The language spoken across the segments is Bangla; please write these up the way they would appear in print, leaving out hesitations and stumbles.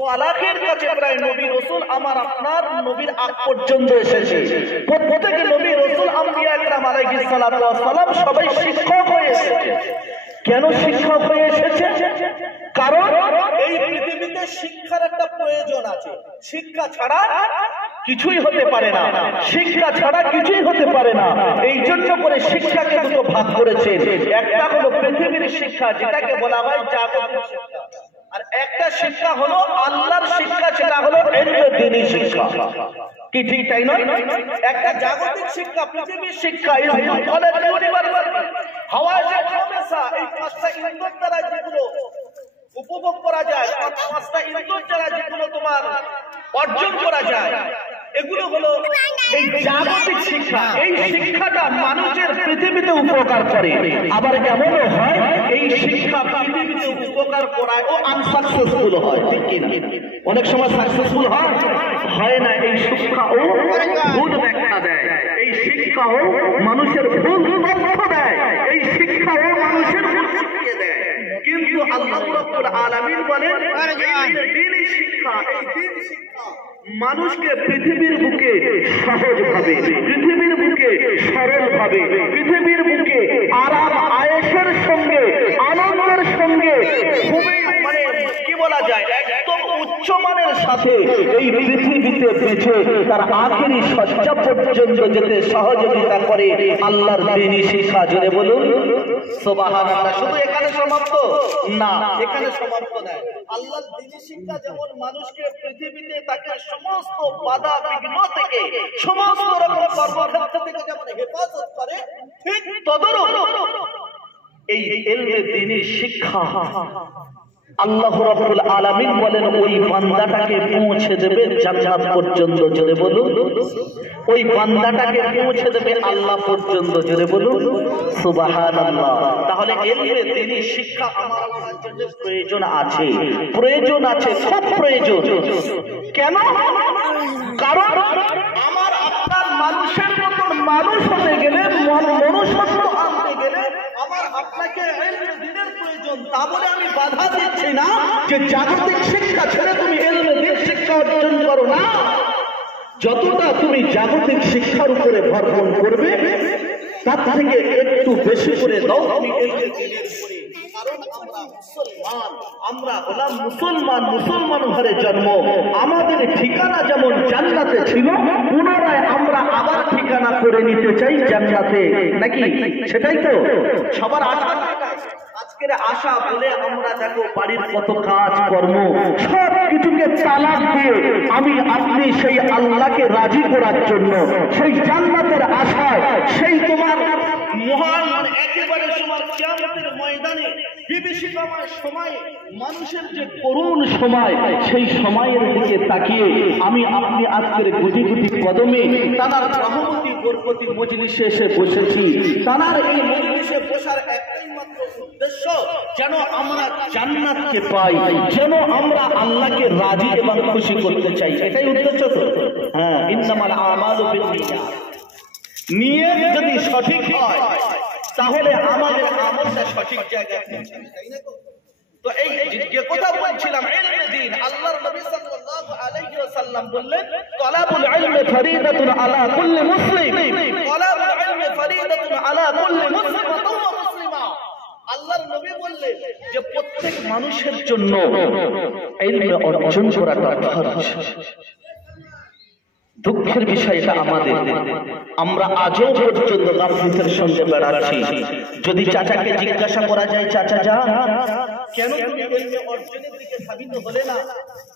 সোয়ালাখের কাছে প্রায় নবী রাসূল আমার আপনার নবীর আগ পর্যন্ত এসেছে। প্রত্যেক নবী রাসূল আম্বিয়া একরাম আলাইহিস সালাতু ওয়াস সালাম সবাই শিক্ষক হয়ে এসেছে। কেন শিক্ষক হয়ে এসেছে? কারণ এই পৃথিবীতে শিক্ষার একটা প্রয়োজন আছে। শিক্ষা ছাড়া কিছুই হতে পারে না, শিক্ষা ছাড়া কিছুই হতে পারে না। এই জন্য করে শিক্ষাকে দুটো ভাগ করেছে। একটা হলো পৃথিবীর শিক্ষা, যেটাকে বলা হয় জাগতিক শিক্ষা, আর একটা শিক্ষা হলো আল্লাহর শিক্ষা, সেটা হলো ইলমে দ্বীনি শিক্ষা। কি ঠিক তাই নয়? একটা জাগতিক শিক্ষা, পৃথিবীর শিক্ষা, স্কুল, কলেজ, ইউনিভার্সিটি, হাওয়ায়ে খামেসা, এই পাঁচটা ইন্ধন দ্বারা যেগুলো উপভোগ করা যায়, পাঁচটা ইন্ধন দ্বারা যেগুলো তোমার অর্জন করা যায়, এগুলো হলো এই জাগতিক শিক্ষা। এই শিক্ষাটা মানুষের পৃথিবীতে উপকার করে, আবার এমনও হয় এই শিক্ষা পৃথিবীতে উপকার করায় ও আনসাকসেসফুল হয়। ঠিক কিনা? অনেক সময় সাকসেসফুল হয় না। এই শিক্ষাও ভুল ব্যাখ্যা দেয়, এই শিক্ষাও মানুষের ভুল তথ্য দেয়, এই শিক্ষাও মানুষের ভুল শিখিয়ে দেয়। কিন্তু আল্লাহ রাব্বুল আলামিন বলেন এই দ্বীনি শিক্ষা, এই দ্বীন শিক্ষা মানুষকে পৃথিবীর বুকে সহজভাবে, পৃথিবীর বুকে সরলভাবে, পৃথিবীর বুকে আরাম আয়েশের সঙ্গে, আনন্দের সঙ্গে, খুবই মানে কি বলা যায়, একদম উচ্চমানের সাথে এই পৃথিবীতে বেঁচে তার আখেরি সজ্জা পর্যন্ত যেতে সহযোগিতা করে আল্লাহর দ্বীনি শিক্ষা। জোরে বলুন সুবহানাল্লাহ। শুধু এখানে সমাপ্ত না, এখানে সমাপ্ত নয়। আল্লাহর দ্বীনি শিক্ষা যেমন মানুষকে পৃথিবীতে তাকে সমস্ত বাধা বিঘ্ন থেকে, সমস্ত রকম কর্মক্ষেত্র থেকে যেমন হেফাজত করে, ঠিক তদরূপ এই ইলমে দ্বীনি শিক্ষা আল্লাহ রাব্বুল আলামিন বলেন ওই বান্দাটাকে পৌঁছে দেবে জান্নাত পর্যন্ত। জোরে বলুন, ওই বান্দাটাকে পৌঁছে দেবে আল্লাহ পর্যন্ত। জোরে বলুন সুবহানাল্লাহ। তাহলে ইলমে দ্বীনি শিক্ষা আমার আপনার জন্য প্রয়োজন আছে, প্রয়োজন আছে, খুব প্রয়োজন। কেন? কারণ আমার আপনার মানুষের মতন মানুষ হতে গেলে, মনুষ্যত্ব আনতে গেলে আমার আপনাকে ইলমে দ্বীনের প্রয়োজন। তা বলে আমি বাধা দিচ্ছি না যে জাগতিক শিক্ষা ছেড়ে তুমি ইলমে দ্বীন শিক্ষা অর্জন করো না। যতটা তুমি জাগতিক শিক্ষার উপরে ভরপুর করবে তার থেকে একটু বেশি করে দাও তুমি ইলমে দ্বীনের উপরে। কারণ আমরা মুসলমান, আমরা হলাম মুসলমান, মুসলমান ঘরে জন্ম। আমাদের ঠিকানা যেমন জান্নাতে ছিল, পুনরায় আমরা আবার ঠিকানা করে নিতে চাই জান্নাতে, নাকি? সেটাই তো সবার আশা। আজকের আশা বলে আমরা দেখো বাড়ির কত কাজ কর্ম সব কিছুকে তালাক দিয়ে আমি আপনি সেই আল্লাহকে রাজি করার জন্য, সেই জান্নাতের আশায়, সেই তোমার মহান একেবারে তোমার কিয়ামতের ময়দানে বিভীষিকাময় সময়ে, মানুষের যে করুণ সময়, সেই সময়ের দিকে তাকিয়ে আমি আপনি আজকের গুটি গুটি কদমে তানার রহমতি বরকতি মজলিসে এসে বসেছি। তানার এই মজলিসে বসার একটাই মাত্র উদ্দেশ্য, যেন আমরা জান্নাতকে পাই, যেন আমরা আল্লাহকে রাজি এবং খুশি করতে চাই। এটাই উদ্দেশ্য তো? হ্যাঁ, ইন্নামাল আমালু বিন্নিয়াত। নিয়ত যদি সঠিক হয় তাহলে আমাদের আমলটা সঠিক জায়গায় পৌঁছাবে, তাই না? তো এই যে কথা বলছিলাম ইলমে দ্বীন, আল্লাহর নবী সাল্লাল্লাহু আলাইহি ওয়াসাল্লাম বললেন তালাবুল ইলমি ফরিদাতুন আলা কুল্লি মুসলিম, তালাবুল ইলমি ফরিদাতুন আলা কুল্লি মুসলিমাতুন ওয়া মুসলিমা। আল্লাহর নবী বললেন যে প্রত্যেক মানুষের জন্য ইলম অর্জন করাটা ফরজ। দুঃখের বিষয় এটা আমাদের, আমরা আজও পর্যন্ত গাফিলতির সঙ্গে বেড়াচ্ছি। যদি চাচাকে জিজ্ঞাসা করা যায়, চাচা যা কেন তুমি ইলমে অর্জনের দিকে ধাবিত হলে না?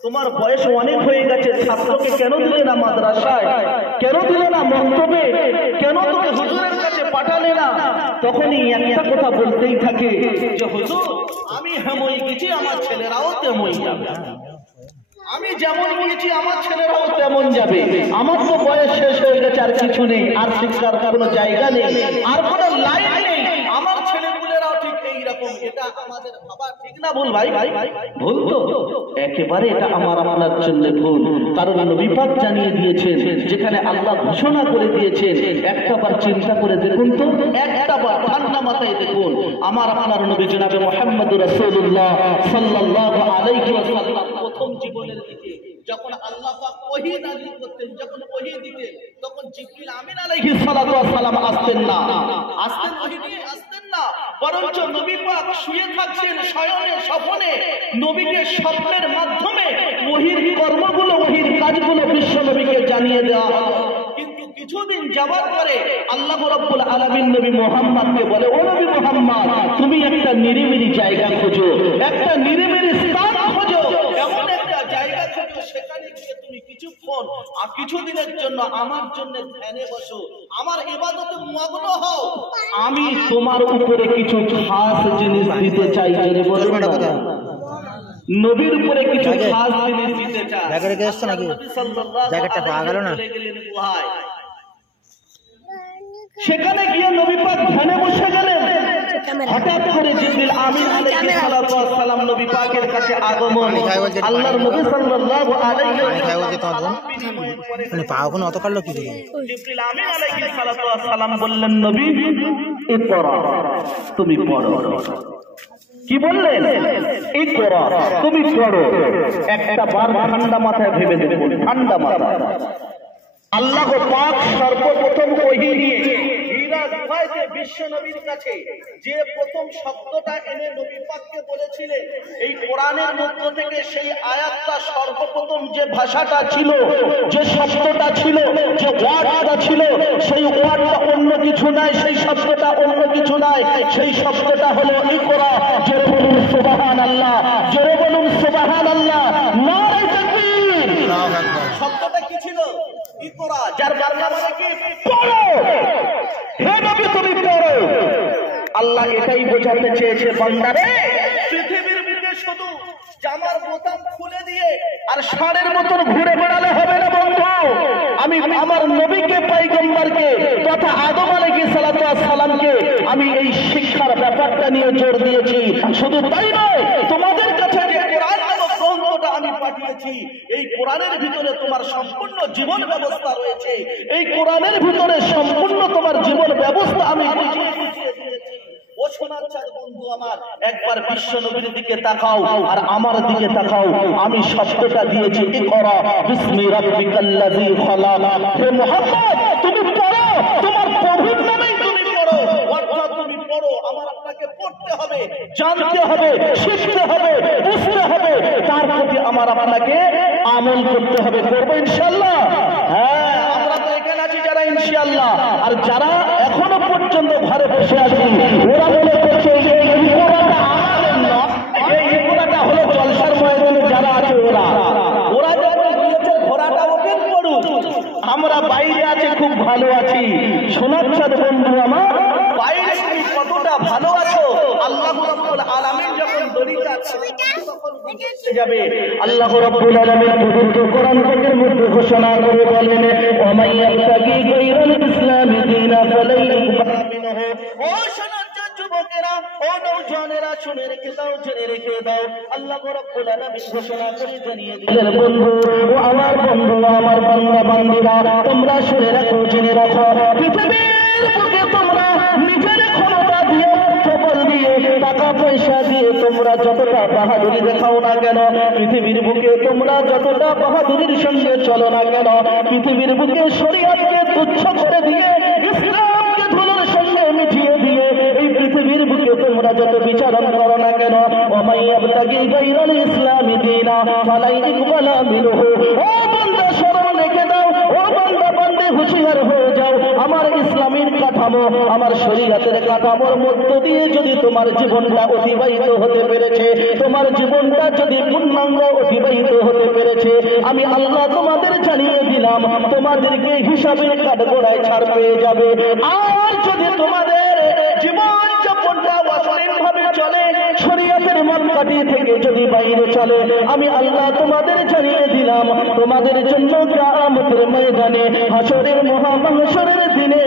তোমার বয়স অনেক হয়ে গেছে, ছাত্রকে কেন দিলে না মাদ্রাসায়, কেন দিলে না মক্তবে, কেন তুমি হুজুরের কাছে পাঠালে না? তখনই একটা কথা বলতেই থাকে যে হুজুর আমি হেমই গেছি, আমার ছেলেরাও তেমনই যাবে। আমি যেমন গিয়েছি আমার ছেলেরাও তেমন যাবে। আমার তো বয়স শেষ হয়ে গেছে, আর কিছু নেই, আর শিক্ষার কোনো জায়গা নেই, আর কোনো লাইন নেই। আমার ছেলেগুলোরাও ঠিক এইরকম। এটা আমাদের ভাবা ঠিক না ভুল? ভাই ভুল তো একেবারে। এটা আমার আপনার জন্য ভুল। কারণ নবী পাক জানিয়ে দিয়েছেন, যেখানে আল্লাহ ঘোষণা করে দিয়েছেন, একটা বার চিন্তা করে দেখুন তো, একটা বার ঠান্ডা মাথায় দেখুন। আমার আপনার নবী জনাবে মুহাম্মদুর রাসূলুল্লাহ সাল্লাল্লাহু আলাইহি ওয়াসাল্লাম প্রথম জীবনের দিকে যখন আল্লাহ পাক ওহী নাযিল করতেন, যখন ওহী দিতেন, তখন জিবরিল আমিন আলাইহিস সালাতু ওয়াস সালাম আসতেন না, ওহী নিয়ে আসতেন না, বরঞ্চ নবী পাক শুয়ে থাকতেন শয়নে স্বপ্নে, নবীকে স্বপ্নের মাধ্যমে ওহীর কর্মগুলো, ওহীর কাজগুলো বিশ্ব নবীকে জানিয়ে দেওয়া হতো। কিন্তু কিছুদিন যাওয়ার পরে আল্লাহ রাব্বুল আলামিন নবী মুহাম্মদকে বলে, ও নবী মুহাম্মদ, তুমি একটা নিরিবিলি জায়গা খোঁজো, একটা নিরিবিলি স্থান খোঁজো, এমন একটা জায়গা খোঁজো সেখানে গিয়ে তুমি কিছুক্ষণ আর কিছুদিনের জন্য আমার জন্য ধ্যানে বসো, আমার ইবাদতে মগ্ন হও, আমি তোমার উপরে কিছু খাস জিনিস দিতে চাই। জেনে বলুন না, নবীর উপরে কিছু খাস জিনিস দিতে চাই। জায়গাটা পাওয়া গেল না, সেখানে গিয়ে নবী পাক ধ্যানে বসে গেলেন। হঠাৎ করে জিবরিল আমিন আলাইহিস সালাতু ওয়াস সালাম নবী পাকের কাছে আগমন। আল্লাহর নবী সাল্লাল্লাহু আলাইহি ওয়াসাল্লাম মানে পাও কোন অত কাটলো কি করে? জিবরিল আমিন আলাইহিস সালাতু ওয়াস সালাম বললেন, নবী ইকরা, তুমি পড়ো। কি বললেন? ইকরা, তুমি পড়ো। একটা বার ঠান্ডা মাথায় ভেবে দেখুন, ঠান্ডা মাথায় আল্লাহ পাক সর্বপ্রথম ওহী নিয়ে হীরা গুহায় বিশ্ব নবীর কাছে যে প্রথম শব্দটা এনে নবী পাককে বলেছিলেন, এই কোরআনের মধ্য থেকে সেই আয়াতটা সর্বপ্রথম যে ভাষাটা ছিল, যে শব্দটা ছিল, যে ওয়ার্ডটা ছিল, সেই ওয়ার্ডটা অন্য কিছু নাই, সেই শব্দটা অন্য কিছু নাই, সেই শব্দটা হলো ইকরা। জোরে বলুন সুবহানাল্লাহ, জোরে বলুন সুবহানাল্লাহ, নারে তাকবীর। শব্দটা কি ছিল? ইকরা, যার বাংলা মানে কি? পড়ো। হে নবী তুমি পড়ো। আল্লাহ এটাই বোঝাতে চেয়েছে, বান্দারে পৃথিবীর বুকে শুধু জামার বোতাম খুলে দিয়ে আর ষাঁড়ের মতন ঘুরে বেড়ালে হবে না বন্ধু। আমি আমার নবীকে, পয়গম্বরকে তথা আদম আলাইহিস সালাতু ওয়াস সালামকে আমি এই শিক্ষার ব্যাপারটা নিয়ে জোর দিয়েছি। শুধু তাই নয়, তোমাদের কাছে যে কোরআন নামক গ্রন্থটা আমি পাঠিয়েছি, এই কোরআনের ভিতরে তোমার সম্পূর্ণ জীবন ব্যবস্থা রয়েছে। এই কোরআনের ভিতরে সম্পূর্ণ তোমার জীবন ব্যবস্থা আমি বুঝিয়ে দিয়েছি। ও সোনার চাঁদ বন্ধু আমার, একবার বিশ্ব নবীর দিকে তাকাও আর আমার দিকে তাকাও। আমি শব্দটা দিয়েছি ইকরা বিসমি রাব্বিকাল্লাযী খালাক। হে মুহাম্মদ, তুমি পড়ো, তোমার প্রভুর নামেই তুমি পড়ো। অর্থাৎ তুমি পড়ো, আমার আপনাকে পড়তে হবে, জানতে হবে, শিখতে হবে, বুঝতে হবে, তার প্রতি আমার আপনাকে আমল করতে হবে। করবো ইনশাআল্লাহ? হ্যাঁ, আমরা তো এখানে আছি যারা ইনশাআল্লাহ, আর যারা এখনো পর্যন্ত ঘরে বসে আছি ওরা মনে করছে এই ইকরাটা আমাদের নয়, এই ইকরাটা হলো জলসার ময়দানে যারা আছে ওরা যখন দিয়েছে ঘোড়াটা ওপেন পড়ুক, আমরা বাইরে আছে খুব ভালো আছি। সোনার চাঁদ বন্ধু আমার, বাইরে তুমি কতটা ভালো আছো আল্লাহ রাব্বুল আলামিন যখন দড়িটা তখন বুঝতে যাবে। আল্লাহ রাব্বুল আলামিন পবিত্র কোরআন পাকের মধ্যে ঘোষণা করে বলেন, ওয়া মাইয়াবতাগি গায়রাল ইসলামি দীনা ফালাই ইকবাল মিনহু। ও সোনার চাঁদ যুবকেরা, ও নওজওয়ানেরা, শুনে রেখে দাও, জেনে রেখে দাও, আল্লাহ রাব্বুল আলামিন ঘোষণা করে জানিয়ে দিলেন, বন্ধু ও আমার বন্ধু, আমার বান্দা বান্দীরা, তোমরা শুনে রাখো, জেনে রাখো, পৃথিবীর বুকে তোমরা নিজের ক্ষমতা দিয়ে, বল দিয়ে, টাকা পয়সা দিয়ে তোমরা যতটা বাহাদুরি দেখাও না কেন, পৃথিবীর বুকে তোমরা যতটা বাহাদুরির সঙ্গে চলো না কেন, পৃথিবীর বুকে শরীয়তকে তুচ্ছ করে দিয়ে, ইসলামকে ধুলোর সঙ্গে মিটিয়ে দিয়ে, এই পৃথিবীর বুকে তোমরা যত বিচারণ করো না কেন, ওয়া মাইয়াবতাগি গায়রাল ইসলামি দীনা ফালাই ইকবাল মিনহু। ও বান্দা, স্মরণ রেখে দাও, ও বান্দা বান্দে হুঁশিয়ার হয়ে যাও, আমার ইসলামের কাঠামো, আমার শরীয়তের কাঠামোর মধ্য দিয়ে যদি তোমার জীবনটা অতিবাহিত হতে পেরেছে, তোমার জীবনটা যদি পূর্ণাঙ্গ অতিবাহিত হতে পেরেছে, আমি আল্লাহ তোমাদের জানিয়ে দিলাম, তোমাদেরকে হিসাবের কাঠগড়ায় ছাড় পেয়ে যাবে। আর যদি তোমাদের জীবন যাপনটা অশালীনভাবে চলে, শরীয়তের মাপকাঠি থেকে যদি বাইরে চলে, আমি আল্লাহ তোমাদের জানিয়ে দিলাম, তোমাদের জন্য কিয়ামতের ময়দানে, হাসরের মহামাহশরের দিনে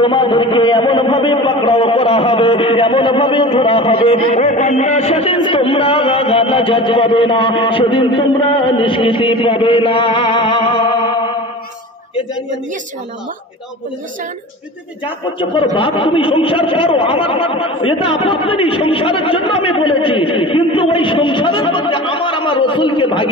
তোমাদেরকে এমন ভাবে পাকড়াও করা হবে, এমন ভাবে ধরা হবে, ও বান্দা, সেদিন তোমরা নাজাত পাবে না, সেদিন তোমরা নিষ্কৃতি পাবে না। পৃথিবী যা করছো করো, বাপ তুমি সংসার করো, আমার এটা আপত্তি নেই, সংসারের জন্য আমি বলেছি, কিন্তু ওই সংসারের মধ্যে আমার রসুলকে ভাগি